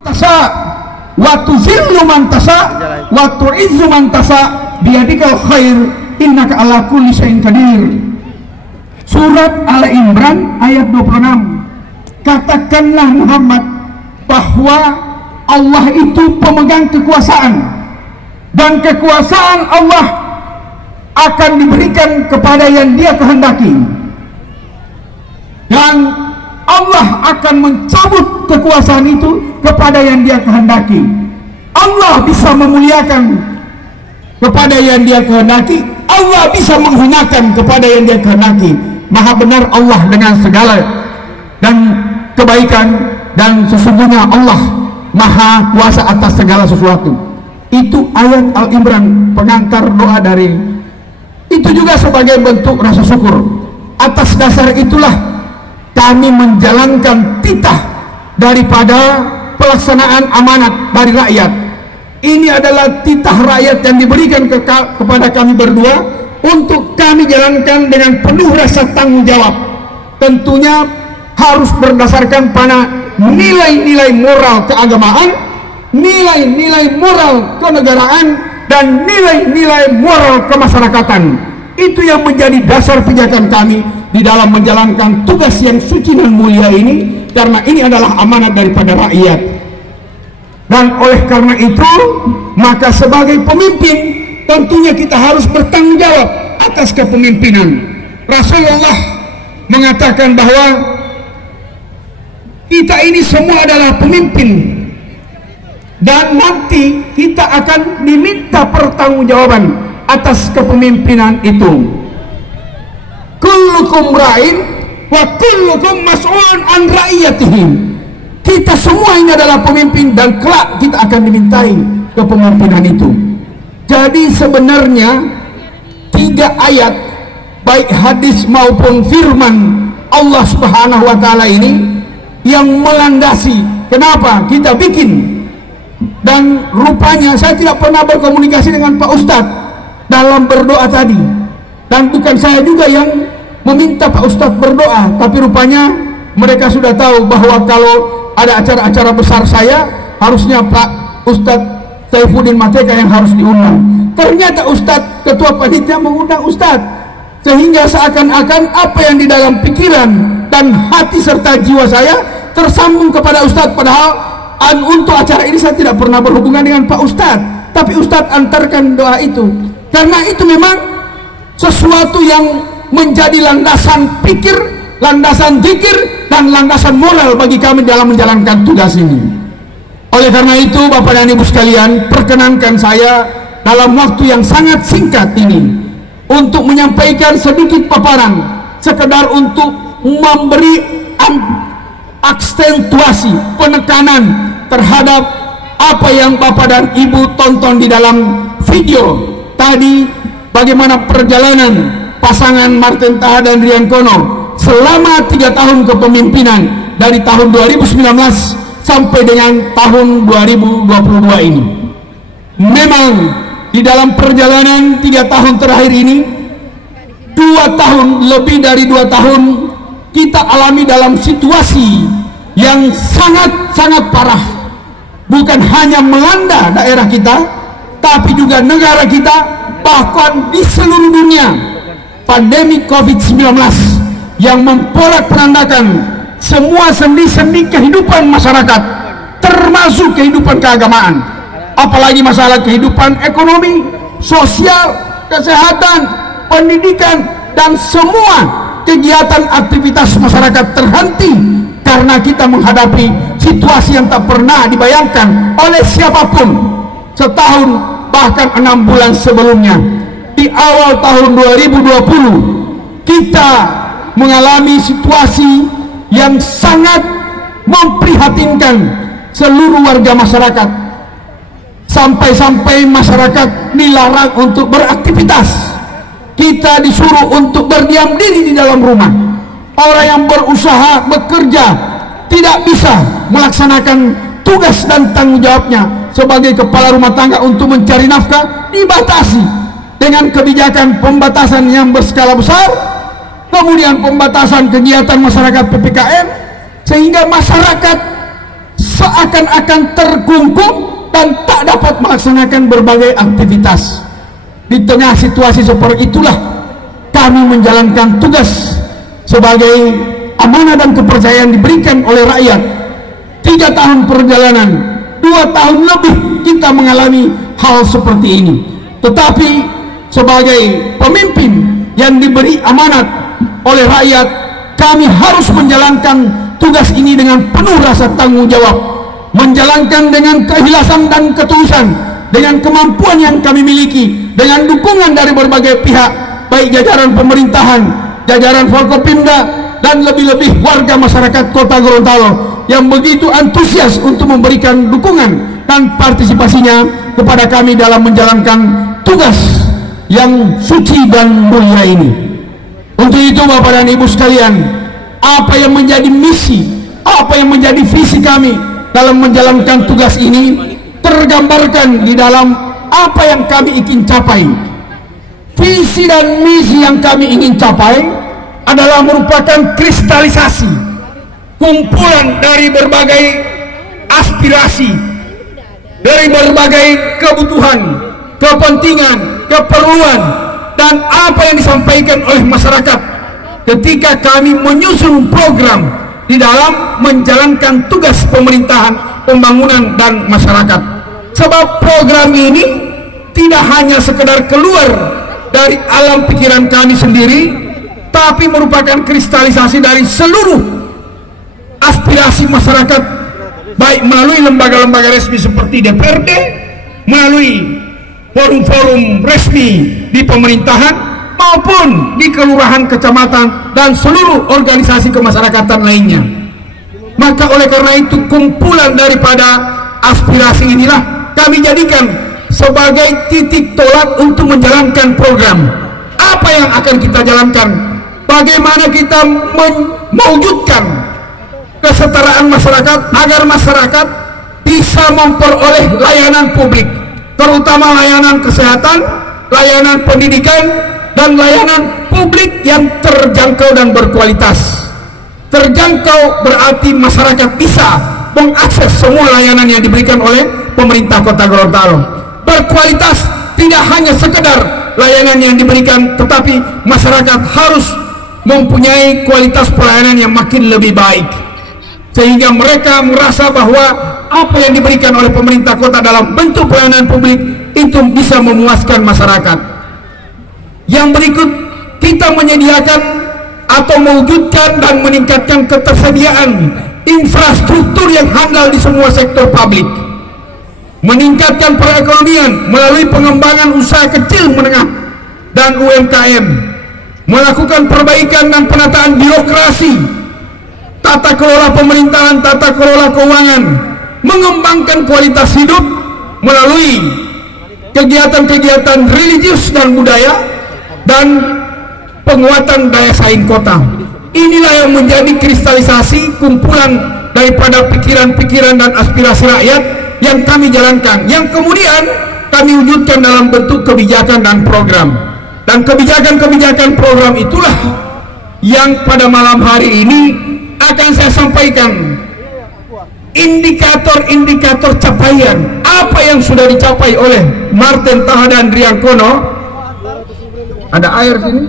tasa wa tuzillu man tasa wa tu'izzu man tasa biyadikal khair innaka ala kulli syai'in qadir. Surat Al-Imran ayat 26. Katakanlah Muhammad bahwa Allah itu pemegang kekuasaan, dan kekuasaan Allah akan diberikan kepada yang Dia kehendaki, dan Allah akan mencabut kekuasaan itu kepada yang Dia kehendaki. Allah bisa memuliakan kepada yang Dia kehendaki, Allah bisa menghinakan kepada yang Dia kehendaki. Maha benar Allah dengan segala dan kebaikan, dan sesungguhnya Allah Maha kuasa atas segala sesuatu. Itu ayat Al-Imran, pengantar doa dari itu juga sebagai bentuk rasa syukur. Atas dasar itulah kami menjalankan titah daripada pelaksanaan amanat dari rakyat. Ini adalah titah rakyat yang diberikan kepada kami berdua untuk kami jalankan dengan penuh rasa tanggung jawab. Tentunya harus berdasarkan pada nilai-nilai moral keagamaan, nilai-nilai moral kenegaraan, dan nilai-nilai moral kemasyarakatan. Itu yang menjadi dasar pijakan kami di dalam menjalankan tugas yang suci dan mulia ini, karena ini adalah amanat daripada rakyat. Dan oleh karena itu, maka sebagai pemimpin tentunya kita harus bertanggung jawab atas kepemimpinan. Rasulullah mengatakan bahwa kita ini semua adalah pemimpin, dan nanti kita akan diminta pertanggungjawaban atas kepemimpinan itu. Kullukum ra'in wa kullukum mas'ulun an ra'iyatihim. Kita semua ini adalah pemimpin, dan kelak kita akan dimintai kepemimpinan itu. Jadi sebenarnya 3 ayat, baik hadis maupun firman Allah Subhanahu wa taala ini yang melandasi kenapa kita bikin. Dan rupanya saya tidak pernah berkomunikasi dengan Pak Ustadz dalam berdoa tadi, dan bukan saya juga yang meminta Pak Ustadz berdoa, tapi rupanya mereka sudah tahu bahwa kalau ada acara-acara besar saya, harusnya Pak Ustadz Saifuddin Mateka yang harus diundang. Ternyata Ustadz ketua panitia mengundang Ustadz, sehingga seakan-akan apa yang di dalam pikiran dan hati serta jiwa saya tersambung kepada Ustadz, padahal untuk acara ini saya tidak pernah berhubungan dengan Pak Ustadz, tapi Ustadz antarkan doa itu. Karena itu memang sesuatu yang menjadi landasan pikir, landasan zikir, dan landasan moral bagi kami dalam menjalankan tugas ini. Oleh karena itu, Bapak dan Ibu sekalian, perkenankan saya dalam waktu yang sangat singkat ini untuk menyampaikan sedikit paparan, sekedar untuk memberi aksentuasi, penekanan terhadap apa yang Bapak dan Ibu tonton di dalam video tadi, bagaimana perjalanan pasangan Martin Taha dan Rian Kono selama 3 tahun kepemimpinan dari tahun 2019 sampai dengan tahun 2022 ini. Memang di dalam perjalanan 3 tahun terakhir ini, 2 tahun, lebih dari 2 tahun kita alami dalam situasi yang sangat-sangat parah. Bukan hanya melanda daerah kita, tapi juga negara kita, bahkan di seluruh dunia. Pandemi COVID-19 yang memporak-porandakan semua sendi-sendi kehidupan masyarakat, termasuk kehidupan keagamaan, apalagi masalah kehidupan ekonomi, sosial, kesehatan, pendidikan, dan semua kegiatan aktivitas masyarakat terhenti karena kita menghadapi situasi yang tak pernah dibayangkan oleh siapapun setahun, bahkan 6 bulan sebelumnya. Di awal tahun 2020 kita mengalami situasi yang sangat memprihatinkan seluruh warga masyarakat, sampai-sampai masyarakat dilarang untuk beraktivitas. Kita disuruh untuk berdiam diri di dalam rumah. Orang yang berusaha bekerja tidak bisa melaksanakan tugas dan tanggung jawabnya sebagai kepala rumah tangga untuk mencari nafkah, dibatasi dengan kebijakan pembatasan yang berskala besar, kemudian pembatasan kegiatan masyarakat PPKM, sehingga masyarakat seakan-akan terkungkung dan tak dapat melaksanakan berbagai aktivitas. Di tengah situasi seperti itulah kami menjalankan tugas sebagai amanah dan kepercayaan diberikan oleh rakyat. 3 tahun perjalanan, 2 tahun lebih kita mengalami hal seperti ini. Tetapi sebagai pemimpin yang diberi amanat oleh rakyat, kami harus menjalankan tugas ini dengan penuh rasa tanggung jawab, menjalankan dengan keikhlasan dan ketulusan, dengan kemampuan yang kami miliki, dengan dukungan dari berbagai pihak, baik jajaran pemerintahan, jajaran Forkopimda, dan lebih-lebih warga masyarakat Kota Gorontalo yang begitu antusias untuk memberikan dukungan dan partisipasinya kepada kami dalam menjalankan tugas yang suci dan mulia ini. Untuk itu Bapak dan Ibu sekalian, apa yang menjadi misi, apa yang menjadi visi kami dalam menjalankan tugas ini tergambarkan di dalam apa yang kami ingin capai. Visi dan misi yang kami ingin capai adalah merupakan kristalisasi kumpulan dari berbagai aspirasi, dari berbagai kebutuhan, kepentingan, keperluan, dan apa yang disampaikan oleh masyarakat ketika kami menyusun program di dalam menjalankan tugas pemerintahan, pembangunan, dan masyarakat. Sebab program ini tidak hanya sekedar keluar dari alam pikiran kami sendiri, tapi merupakan kristalisasi dari seluruh aspirasi masyarakat, baik melalui lembaga-lembaga resmi seperti DPRD, melalui forum-forum resmi di pemerintahan maupun di kelurahan, kecamatan, dan seluruh organisasi kemasyarakatan lainnya. Maka oleh karena itu kumpulan daripada aspirasi inilah kami jadikan sebagai titik tolak untuk menjalankan program. Apa yang akan kita jalankan? Bagaimana kita mewujudkan kesetaraan masyarakat agar masyarakat bisa memperoleh layanan publik, terutama layanan kesehatan, layanan pendidikan, dan layanan publik yang terjangkau dan berkualitas. Terjangkau berarti masyarakat bisa mengakses semua layanan yang diberikan oleh pemerintah Kota Gorontalo. Berkualitas tidak hanya sekedar layanan yang diberikan, tetapi masyarakat harus mempunyai kualitas pelayanan yang makin lebih baik, sehingga mereka merasa bahwa apa yang diberikan oleh pemerintah kota dalam bentuk pelayanan publik itu bisa memuaskan masyarakat. Yang berikut, kita menyediakan atau mewujudkan dan meningkatkan ketersediaan infrastruktur yang handal di semua sektor publik, meningkatkan perekonomian melalui pengembangan usaha kecil menengah dan UMKM, melakukan perbaikan dan penataan birokrasi, tata kelola pemerintahan, tata kelola keuangan, mengembangkan kualitas hidup melalui kegiatan-kegiatan religius dan budaya, dan penguatan daya saing kota. Inilah yang menjadi kristalisasi kumpulan daripada pikiran-pikiran dan aspirasi rakyat yang kami jalankan, yang kemudian kami wujudkan dalam bentuk kebijakan dan program. Dan kebijakan-kebijakan program itulah yang pada malam hari ini akan saya sampaikan indikator-indikator capaian apa yang sudah dicapai oleh Marten Taha dan Rian Kono. Ada air sini?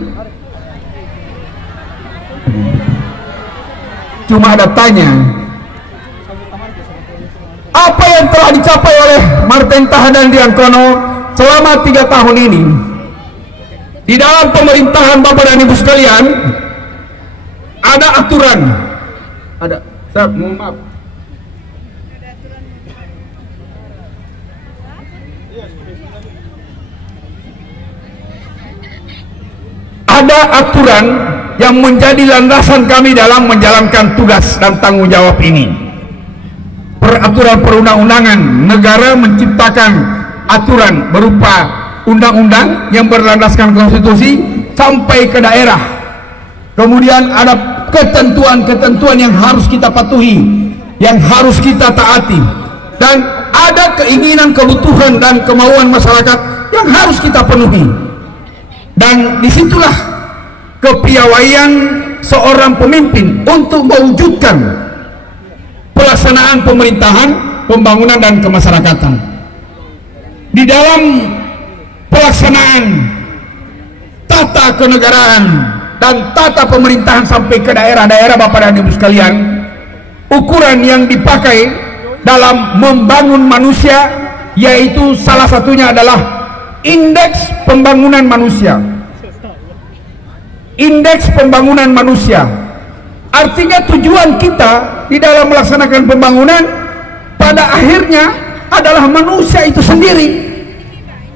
Cuma ada tanya. Apa yang telah dicapai oleh Marten Taha dan Rian Kono selama 3 tahun ini di dalam pemerintahan Bapak dan Ibu sekalian? Ada aturan. Ada, saya mohon maaf. Ada aturan yang menjadi landasan kami dalam menjalankan tugas dan tanggung jawab ini. Peraturan perundang-undangan negara menciptakan aturan berupa undang-undang yang berlandaskan konstitusi sampai ke daerah. Kemudian ada ketentuan-ketentuan yang harus kita patuhi, yang harus kita taati, dan ada keinginan, kebutuhan, dan kemauan masyarakat yang harus kita penuhi. Dan disitulah kepiawaian seorang pemimpin untuk mewujudkan pelaksanaan pemerintahan, pembangunan dan kemasyarakatan. Di dalam pelaksanaan tata kenegaraan dan tata pemerintahan sampai ke daerah-daerah Bapak dan Ibu sekalian, ukuran yang dipakai dalam membangun manusia yaitu salah satunya adalah indeks pembangunan manusia. Indeks pembangunan manusia artinya tujuan kita di dalam melaksanakan pembangunan pada akhirnya adalah manusia itu sendiri.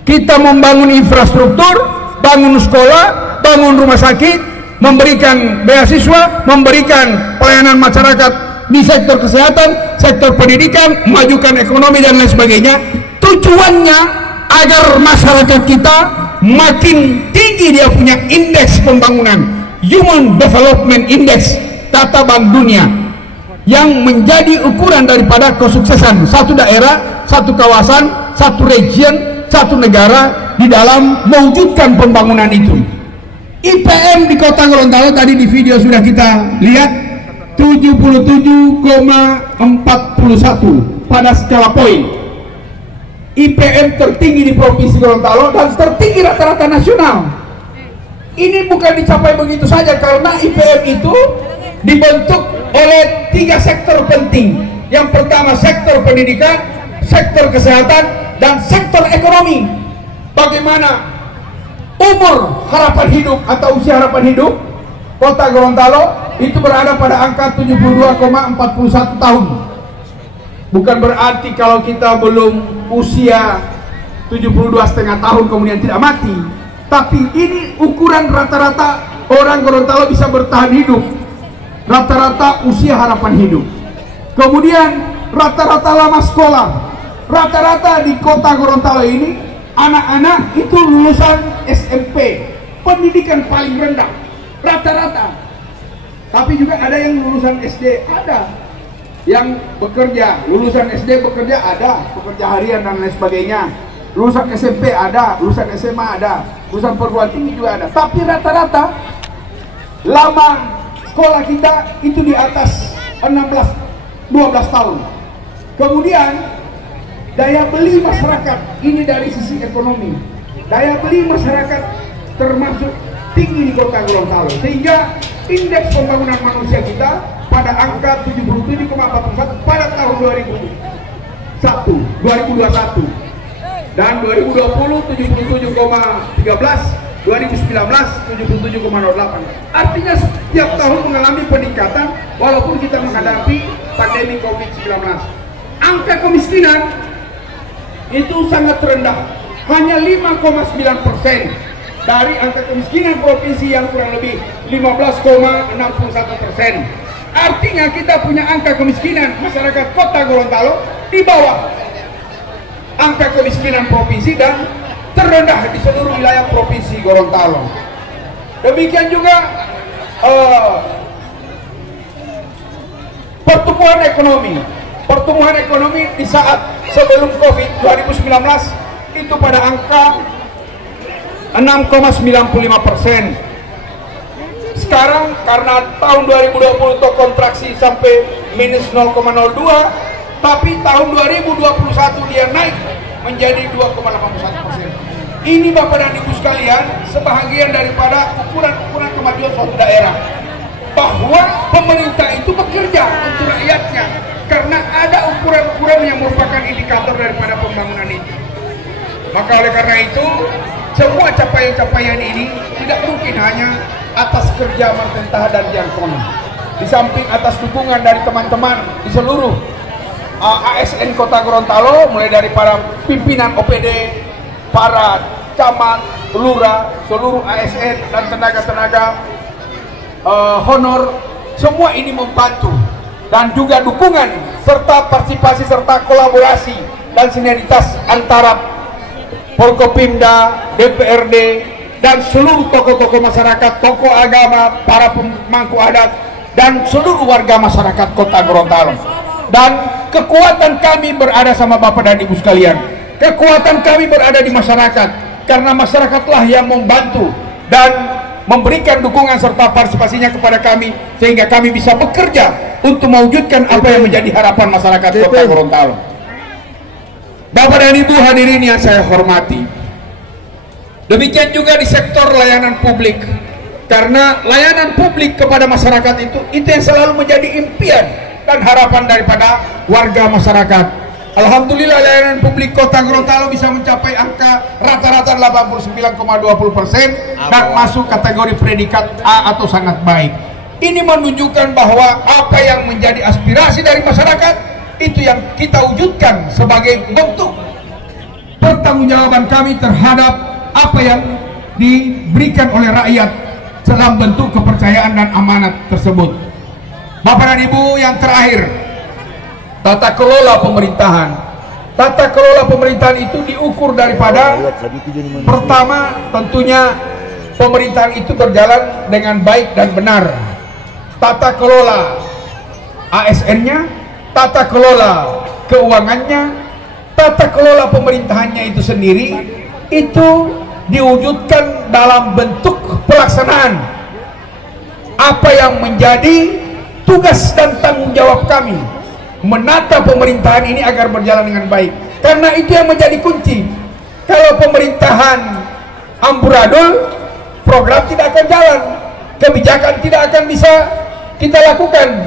Kita membangun infrastruktur, bangun sekolah, bangun rumah sakit, memberikan beasiswa, memberikan pelayanan masyarakat di sektor kesehatan, sektor pendidikan, memajukan ekonomi dan lain sebagainya. Tujuannya agar masyarakat kita makin tinggi dia punya indeks pembangunan, Human Development Index, Data Bank Dunia, yang menjadi ukuran daripada kesuksesan satu daerah, satu kawasan, satu region, satu negara di dalam mewujudkan pembangunan itu. IPM di Kota Gorontalo tadi di video sudah kita lihat 77,41 pada skala poin. IPM tertinggi di Provinsi Gorontalo dan tertinggi rata-rata nasional. Ini bukan dicapai begitu saja, karena IPM itu dibentuk oleh 3 sektor penting. Yang pertama sektor pendidikan, sektor kesehatan, dan sektor ekonomi. Bagaimana umur harapan hidup atau usia harapan hidup Kota Gorontalo itu berada pada angka 72,41 tahun. Bukan berarti kalau kita belum usia 72,5 tahun kemudian tidak mati, tapi ini ukuran rata-rata orang Gorontalo bisa bertahan hidup, rata-rata usia harapan hidup. Kemudian rata-rata lama sekolah, rata-rata di Kota Gorontalo ini anak-anak itu lulusan SMP, pendidikan paling rendah rata-rata. Tapi juga ada yang lulusan SD, ada yang bekerja, lulusan SD bekerja, ada pekerja harian dan lain sebagainya. Lulusan SMP ada, lulusan SMA ada, lulusan perguruan tinggi juga ada. Tapi rata-rata lama sekolah kita itu di atas 12 tahun. Kemudian daya beli masyarakat, ini dari sisi ekonomi, daya beli masyarakat termasuk tinggi di Kota Gorontalo, sehingga indeks pembangunan manusia kita pada angka 77,41 pada tahun 2021 dan 2020 77,13, 2019 77,08. Artinya setiap tahun mengalami peningkatan walaupun kita menghadapi pandemi COVID-19. Angka kemiskinan itu sangat rendah, hanya 5,9% dari angka kemiskinan provinsi yang kurang lebih 15,61%. Artinya kita punya angka kemiskinan masyarakat Kota Gorontalo di bawah angka kemiskinan provinsi dan terendah di seluruh wilayah Provinsi Gorontalo. Demikian juga pertumbuhan ekonomi. Pertumbuhan ekonomi di saat sebelum COVID 2019 itu pada angka 6,95%. Sekarang karena tahun 2020 kontraksi sampai minus 0,02, tapi tahun 2021 dia naik menjadi 2,81%. Ini Bapak dan Ibu sekalian sebahagian daripada ukuran-ukuran kemajuan suatu daerah, bahwa pemerintah itu bekerja untuk rakyatnya karena ada ukuran-ukuran yang merupakan indikator daripada pembangunan itu. Maka oleh karena itu semua capaian-capaian ini tidak mungkin hanya atas kerja Martin Taha dan Jangkon, di samping atas dukungan dari teman-teman di seluruh ASN Kota Gorontalo, mulai dari para pimpinan OPD, para camat, lurah, seluruh ASN dan tenaga-tenaga honor, semua ini membantu, dan juga dukungan serta partisipasi serta kolaborasi dan sinergitas antara Forkopimda, DPRD, dan seluruh tokoh-tokoh masyarakat, tokoh agama, para pemangku adat, dan seluruh warga masyarakat Kota Gorontalo. Dan kekuatan kami berada sama Bapak dan Ibu sekalian. Kekuatan kami berada di masyarakat, karena masyarakatlah yang membantu dan memberikan dukungan serta partisipasinya kepada kami sehingga kami bisa bekerja untuk mewujudkan apa yang menjadi harapan masyarakat Kota Gorontalo. Bapak dan Ibu hadirin yang saya hormati, demikian juga di sektor layanan publik, karena layanan publik kepada masyarakat itu yang selalu menjadi impian dan harapan daripada warga masyarakat. Alhamdulillah layanan publik Kota Gorontalo bisa mencapai angka rata-rata 89,20% dan masuk kategori predikat A atau sangat baik. Ini menunjukkan bahwa apa yang menjadi aspirasi dari masyarakat itu yang kita wujudkan sebagai bentuk pertanggungjawaban kami terhadap apa yang diberikan oleh rakyat dalam bentuk kepercayaan dan amanat tersebut. Bapak dan Ibu, yang terakhir, tata kelola pemerintahan. Tata kelola pemerintahan itu diukur daripada pertama, tentunya pemerintahan itu berjalan dengan baik dan benar. Tata kelola ASN-nya, tata kelola keuangannya, tata kelola pemerintahannya itu sendiri itu diwujudkan dalam bentuk pelaksanaan apa yang menjadi tugas dan tanggung jawab kami menata pemerintahan ini agar berjalan dengan baik, karena itu yang menjadi kunci. Kalau pemerintahan amburadul, program tidak akan jalan, kebijakan tidak akan bisa kita lakukan.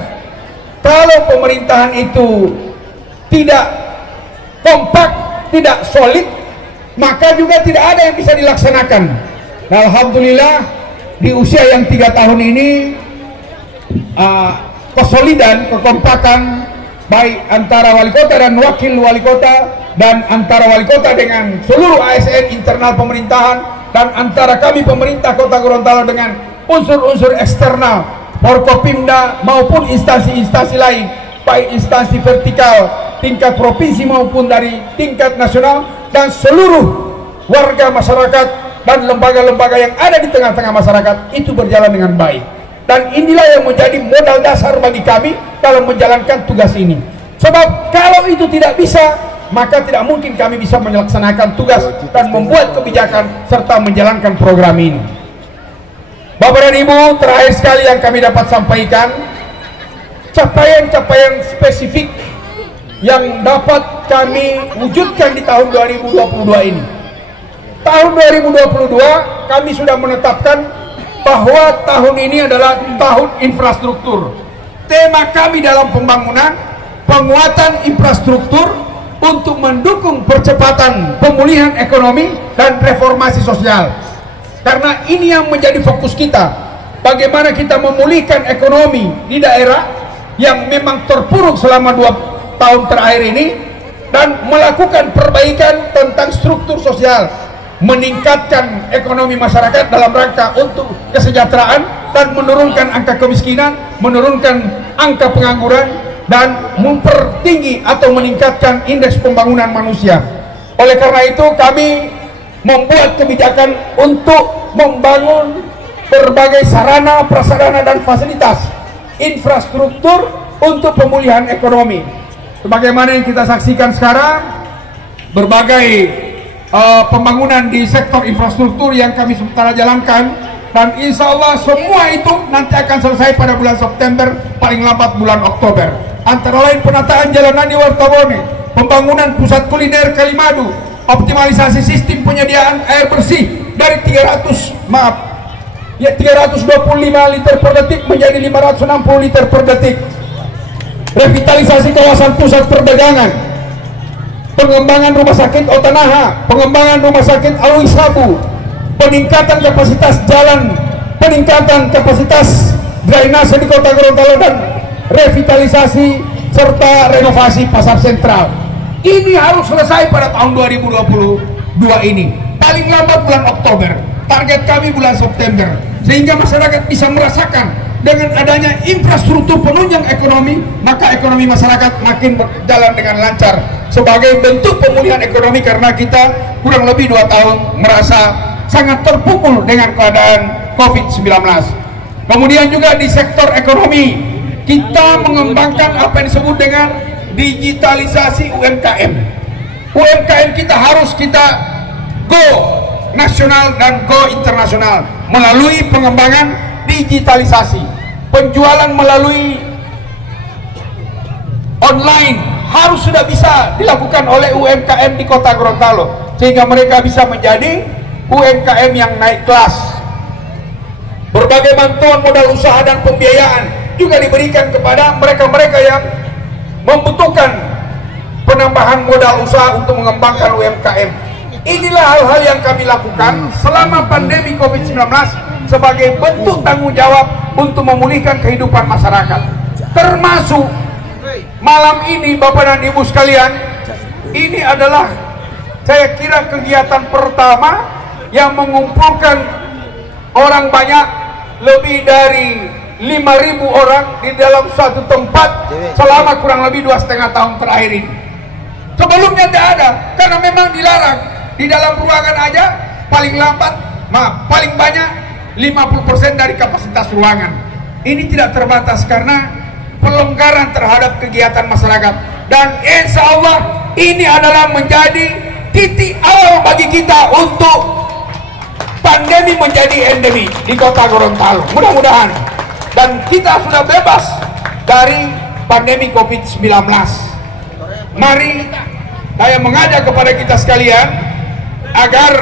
Kalau pemerintahan itu tidak kompak, tidak solid, maka juga tidak ada yang bisa dilaksanakan. Nah, alhamdulillah di usia yang 3 tahun ini kesolidan, kekompakan baik antara wali kota dan wakil wali kota, dan antara wali kota dengan seluruh ASN internal pemerintahan, dan antara kami pemerintah Kota Gorontalo dengan unsur-unsur eksternal Forkopimda maupun instansi-instansi lain, baik instansi vertikal tingkat provinsi maupun dari tingkat nasional, dan seluruh warga masyarakat dan lembaga-lembaga yang ada di tengah-tengah masyarakat itu berjalan dengan baik. Dan inilah yang menjadi modal dasar bagi kami dalam menjalankan tugas ini. Sebab kalau itu tidak bisa, maka tidak mungkin kami bisa melaksanakan tugas dan membuat kebijakan serta menjalankan program ini. Bapak dan Ibu, terakhir sekali yang kami dapat sampaikan, capaian-capaian spesifik yang dapat kami wujudkan di tahun 2022 ini. Tahun 2022 kami sudah menetapkan bahwa tahun ini adalah tahun infrastruktur. Tema kami dalam pembangunan, penguatan infrastruktur untuk mendukung percepatan pemulihan ekonomi dan reformasi sosial. Karena ini yang menjadi fokus kita, bagaimana kita memulihkan ekonomi di daerah yang memang terpuruk selama 2 tahun terakhir ini, dan melakukan perbaikan tentang struktur sosial, meningkatkan ekonomi masyarakat dalam rangka untuk kesejahteraan dan menurunkan angka kemiskinan, menurunkan angka pengangguran, dan mempertinggi atau meningkatkan indeks pembangunan manusia. Oleh karena itu kami membuat kebijakan untuk membangun berbagai sarana, prasarana, dan fasilitas infrastruktur untuk pemulihan ekonomi. Sebagaimana yang kita saksikan sekarang, berbagai pembangunan di sektor infrastruktur yang kami sementara jalankan, dan insya Allah semua itu nanti akan selesai pada bulan September, paling lambat bulan Oktober. Antara lain penataan jalanan di Wartabone, pembangunan pusat kuliner Kalimadu, optimalisasi sistem penyediaan air bersih dari 325 liter per detik menjadi 560 liter per detik, revitalisasi kawasan pusat perdagangan, pengembangan rumah sakit Otanaha, pengembangan rumah sakit Alwi Sabu, peningkatan kapasitas jalan, peningkatan kapasitas drainase di Kota Gorontalo, dan revitalisasi serta renovasi pasar sentral. Ini harus selesai pada tahun 2022 ini, paling lambat bulan Oktober. Target kami bulan September, sehingga masyarakat bisa merasakan dengan adanya infrastruktur penunjang ekonomi, maka ekonomi masyarakat makin berjalan dengan lancar sebagai bentuk pemulihan ekonomi, karena kita kurang lebih 2 tahun merasa sangat terpukul dengan keadaan COVID-19. Kemudian juga di sektor ekonomi kita mengembangkan apa yang disebut dengan digitalisasi UMKM. UMKM kita harus kita go nasional dan go internasional. melalui pengembangan digitalisasi, penjualan melalui online harus sudah bisa dilakukan oleh UMKM di Kota Gorontalo, sehingga mereka bisa menjadi UMKM yang naik kelas. Berbagai bantuan modal usaha dan pembiayaan juga diberikan kepada mereka-mereka yang membutuhkan penambahan modal usaha untuk mengembangkan UMKM. Inilah hal-hal yang kami lakukan selama pandemi COVID-19 sebagai bentuk tanggung jawab untuk memulihkan kehidupan masyarakat. Termasuk malam ini, Bapak dan Ibu sekalian, ini adalah saya kira kegiatan pertama yang mengumpulkan orang banyak, lebih dari 5.000 orang di dalam suatu tempat selama kurang lebih 2,5 tahun terakhir ini. Sebelumnya tidak ada, karena memang dilarang. Di dalam ruangan aja paling lambat, paling banyak 50% dari kapasitas ruangan. Ini tidak terbatas karena pelonggaran terhadap kegiatan masyarakat. Dan insya Allah ini adalah menjadi titik awal bagi kita untuk pandemi menjadi endemi di Kota Gorontalo. Mudah-mudahan. Dan kita sudah bebas dari pandemi COVID-19. Mari saya mengajak kepada kita sekalian agar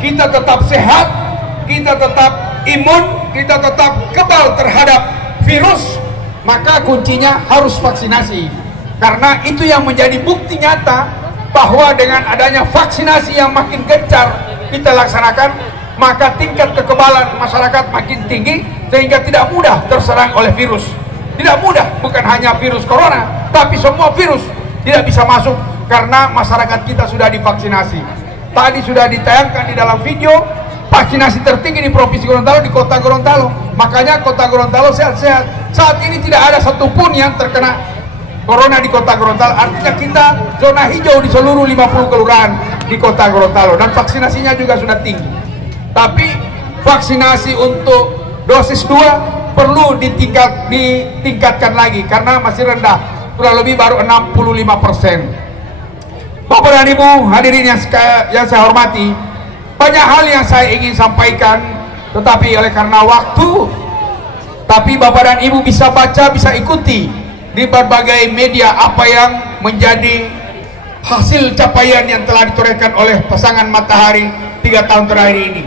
kita tetap sehat, kita tetap imun, kita tetap kebal terhadap virus. Maka kuncinya harus vaksinasi, karena itu yang menjadi bukti nyata bahwa dengan adanya vaksinasi yang makin gencar kita laksanakan, maka tingkat kekebalan masyarakat makin tinggi, sehingga tidak mudah terserang oleh virus. Tidak mudah, bukan hanya virus corona, tapi semua virus tidak bisa masuk karena masyarakat kita sudah divaksinasi. Tadi sudah ditayangkan di dalam video, vaksinasi tertinggi di Provinsi Gorontalo di Kota Gorontalo. Makanya Kota Gorontalo sehat-sehat. Saat ini tidak ada satupun yang terkena corona di Kota Gorontalo. Artinya kita zona hijau di seluruh 50 kelurahan di Kota Gorontalo, dan vaksinasinya juga sudah tinggi. Tapi vaksinasi untuk dosis 2 perlu ditingkatkan lagi karena masih rendah, kurang lebih baru 65%. Bapak dan Ibu hadirin yang saya hormati, banyak hal yang saya ingin sampaikan, tetapi oleh karena waktu, tapi Bapak dan Ibu bisa baca, bisa ikuti di berbagai media apa yang menjadi hasil capaian yang telah ditorehkan oleh pasangan Matahari 3 tahun terakhir ini.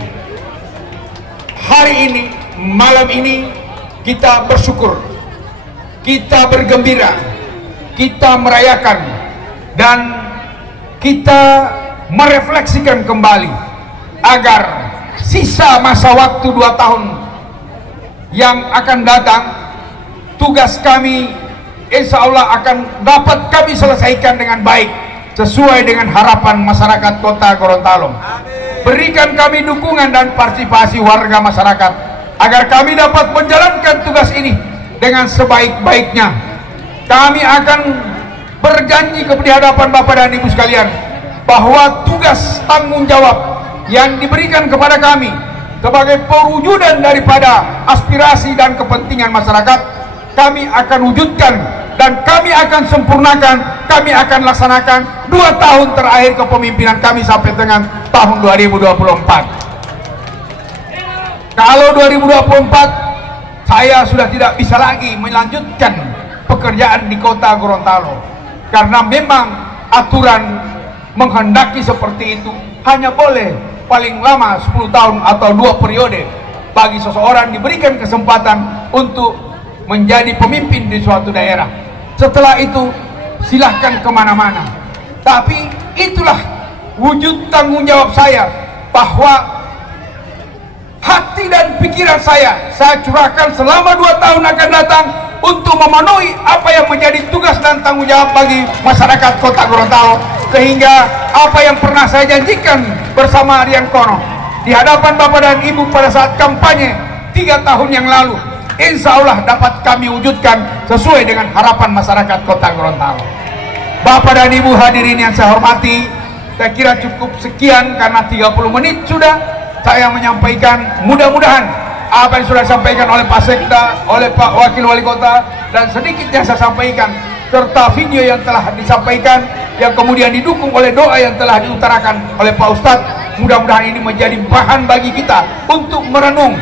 Hari ini, malam ini, kita bersyukur, kita bergembira, kita merayakan, dan kita merefleksikan kembali agar sisa masa waktu 2 tahun yang akan datang, tugas kami insya Allah akan dapat kami selesaikan dengan baik sesuai dengan harapan masyarakat Kota Gorontalo. Berikan kami dukungan dan partisipasi warga masyarakat agar kami dapat menjalankan tugas ini dengan sebaik-baiknya. Kami akan berjanji di hadapan Bapak dan Ibu sekalian bahwa tugas tanggung jawab yang diberikan kepada kami sebagai perwujudan daripada aspirasi dan kepentingan masyarakat, kami akan wujudkan dan kami akan sempurnakan, kami akan laksanakan 2 tahun terakhir kepemimpinan kami sampai dengan tahun 2024. Kalau 2024 saya sudah tidak bisa lagi melanjutkan pekerjaan di Kota Gorontalo, karena memang aturan menghendaki seperti itu, hanya boleh paling lama 10 tahun atau 2 periode bagi seseorang diberikan kesempatan untuk menjadi pemimpin di suatu daerah. Setelah itu silahkan kemana-mana. Tapi itulah wujud tanggung jawab saya, bahwa hati dan pikiran saya curahkan selama 2 tahun akan datang untuk memenuhi apa yang menjadi tugas dan tanggung jawab bagi masyarakat Kota Gorontalo, sehingga apa yang pernah saya janjikan bersama Rian Kono di hadapan Bapak dan Ibu pada saat kampanye 3 tahun yang lalu, insya Allah dapat kami wujudkan sesuai dengan harapan masyarakat Kota Gorontalo. Bapak dan Ibu hadirin yang saya hormati, saya kira cukup sekian karena 30 menit sudah saya menyampaikan. Mudah-mudahan apa yang sudah disampaikan oleh Pak Sekda, oleh Pak Wakil Wali Kota, dan sedikit yang saya sampaikan, serta video yang telah disampaikan, yang kemudian didukung oleh doa yang telah diutarakan oleh Pak Ustadz, Mudah-mudahan ini menjadi bahan bagi kita untuk merenung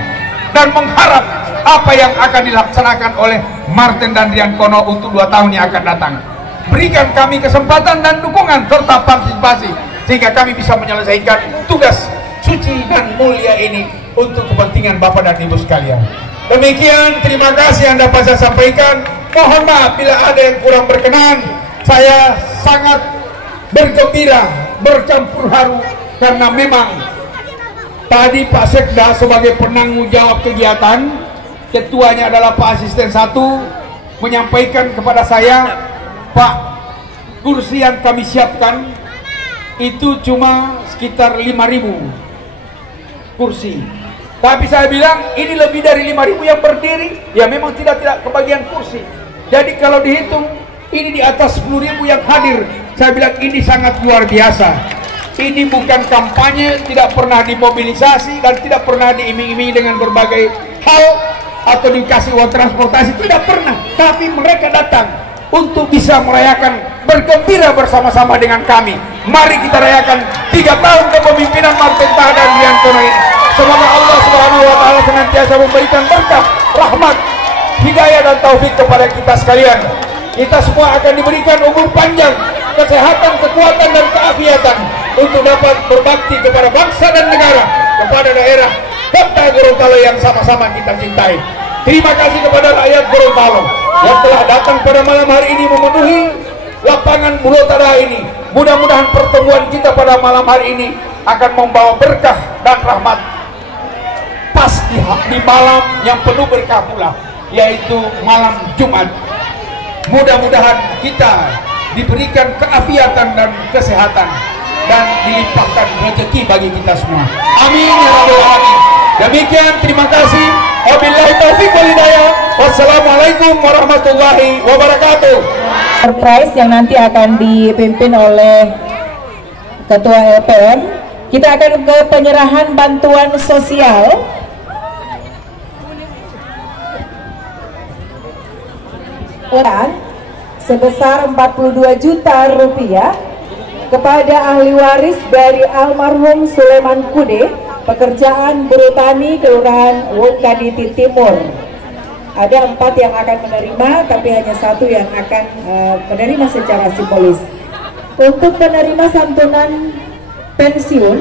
dan mengharap apa yang akan dilaksanakan oleh Martin dan Rian Kono untuk 2 tahun yang akan datang. Berikan kami kesempatan dan dukungan serta partisipasi sehingga kami bisa menyelesaikan tugas suci dan mulia ini untuk kepentingan Bapak dan Ibu sekalian. Demikian, terima kasih yang dapat saya sampaikan. Mohon maaf bila ada yang kurang berkenan. Saya sangat bergembira, bercampur haru karena memang tadi Pak Sekda sebagai penanggung jawab kegiatan, ketuanya adalah Pak Asisten 1, menyampaikan kepada saya, Pak, kursi yang kami siapkan itu cuma sekitar 5.000 kursi. Tapi saya bilang ini lebih dari 5.000 yang berdiri, ya memang tidak kebagian kursi. Jadi kalau dihitung ini di atas 10.000 yang hadir. Saya bilang ini sangat luar biasa. Ini bukan kampanye, tidak pernah dimobilisasi dan tidak pernah diiming-imingi dengan berbagai hal atau dikasih uang transportasi, tidak pernah. Tapi mereka datang untuk bisa merayakan, bergembira bersama-sama dengan kami. Mari kita rayakan 3 tahun kepemimpinan Martin Taha dan Rian Kono ini. Semoga Allah Subhanahu wa taala senantiasa memberikan berkah, rahmat, hidayah dan taufik kepada kita sekalian. Kita semua akan diberikan umur panjang, kesehatan, kekuatan dan keafiatan untuk dapat berbakti kepada bangsa dan negara, kepada daerah kota Gorontalo yang sama-sama kita cintai. Terima kasih kepada rakyat Gorontalo yang telah datang pada malam hari ini memenuhi lapangan Bulotada ini. Mudah-mudahan pertemuan kita pada malam hari ini akan membawa berkah dan rahmat pas di malam yang penuh berkah pula, yaitu malam Jumat. Mudah-mudahan kita diberikan keafiatan dan kesehatan dan dilimpahkan rezeki bagi kita semua. Amin ya rabbal alamin. Demikian, terima kasih. Wabillahi taufiq wal hidayah. Wassalamualaikum warahmatullahi wabarakatuh. Surprise yang nanti akan dipimpin oleh Ketua LPM. Kita akan ke penyerahan bantuan sosial. Sebesar 42 juta rupiah kepada ahli waris dari almarhum Sulaiman Kude, pekerjaan buruh tani Kelurahan Wokaditi Timur. Ada 4 yang akan menerima, tapi hanya 1 yang akan menerima secara simbolis. Untuk penerima santunan pensiun